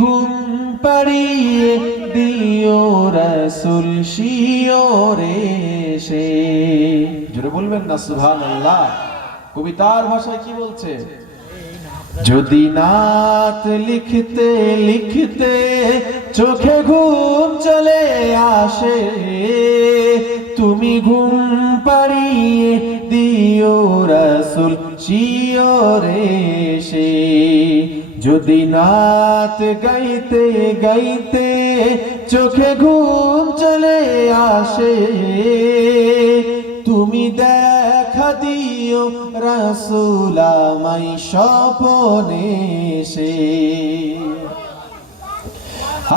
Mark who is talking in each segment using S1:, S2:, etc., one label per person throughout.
S1: ঘুম পাড়িয়ে দিও রসুল শিওরে সে জোরে বলবেন না সুভান আল্লাহ কবিতার ভাষায় কি বলছে? যদি নাত লিখতে লিখতে চোখে ঘুম চলে আসে শিওরে সে। যদি নাত গাইতে গাইতে চোখে ঘুম চলে আসে, তুমি দেখা দিও রসুলামাই স্বপনে সে।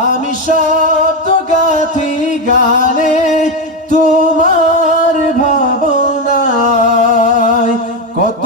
S1: আমি শব্দ গাথি গানে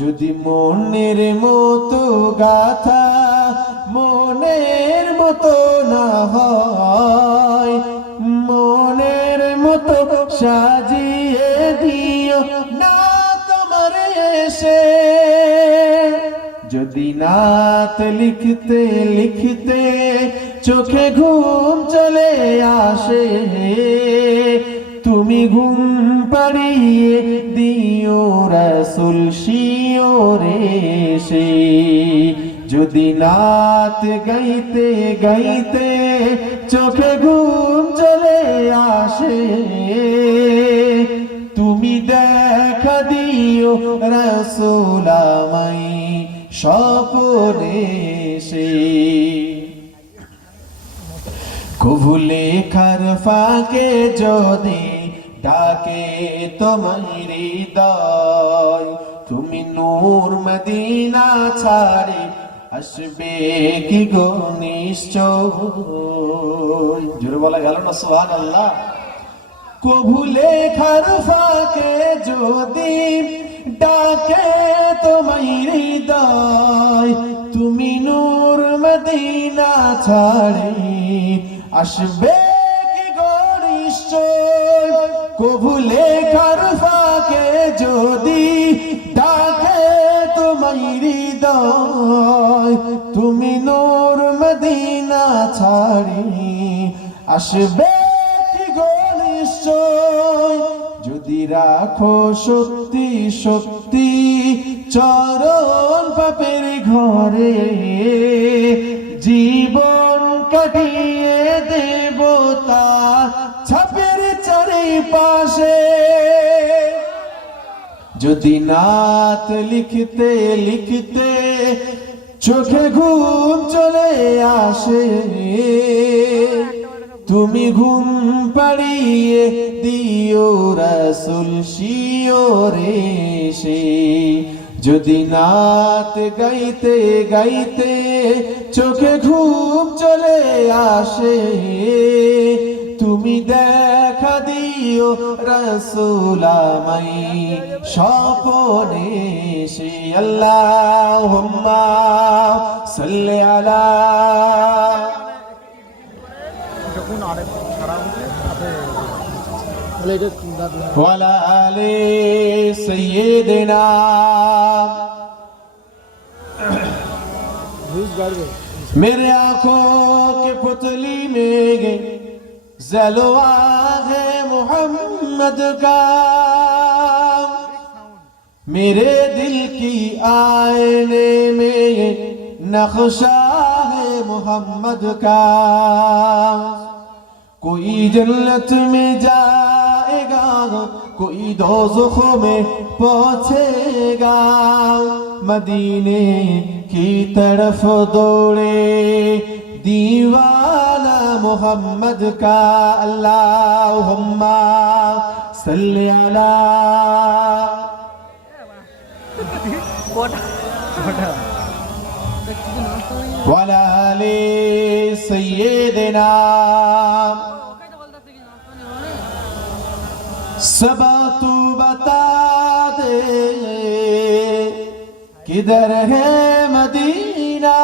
S1: যদি মনের মতো গাথা মনের মতো না হয়, মনের মতো সাজিয়ে দিও না তোমার এসে। যদি নাত লিখতে লিখতে চোখে ঘুম চলে আসে তুমি ঘুম পাড়িয়ে দিও রসুল শিওরে সে যদি নাত গাইতে গাইতে চোখে ঘুম চলে আসে, তুমি দেখা দিও রসুলামাই স্বপনে সে কভু লেখার ফাঁকে যদি ডাকে তোমার হৃদয়। তুমি নূর মদিনা ছাড়ে আসবে কি গো নিশ্চয়? বলা গেল না সোহান আল্লাহ কভু লেখার ফাঁকে যদি ডাকে তোমায় হৃদয়, তুমি নূর মদিনা ছাড়ি আসবে কি গরিষ্ঠ কভু লেখার যদি ডাকে তোমায় হৃদয়, তুমি নূর মদিনা ছাড়ি। আসবে যদি রাখো সত্যি সত্যি চরণ পাপের ঘরে, জীবন কাটিয়ে দেবতা ছাপের চারিপাশে যদি নাত লিখতে লিখতে চোখে ঘুম চলে আসে, তুমি ঘুম পাড়িয়ে দিও রসুল শিওরে সে যদি নাত গাইতে গাইতে চোখে ঘুম চলে আসে, তুমি দেখা প্রিয় রসুলামাই স্বপনে সে আল্লাহ সাল্লে আলা وعلى آل سيدنا میرے آنکھوں کے پتلی میں زلوان मोहम्मद का मेरे दिल की आईने में नक्शा है मोहम्मद का कोई जन्नत में जाएगा कोई दोजख में पहुंचेगा मदीने की तरफ दौड़े दीवाना मोहम्मद का अल्लाहुम्मा सल्ली अला
S2: কটা
S1: वाला आले सैयदना सब तू बता दे किधर है मदीना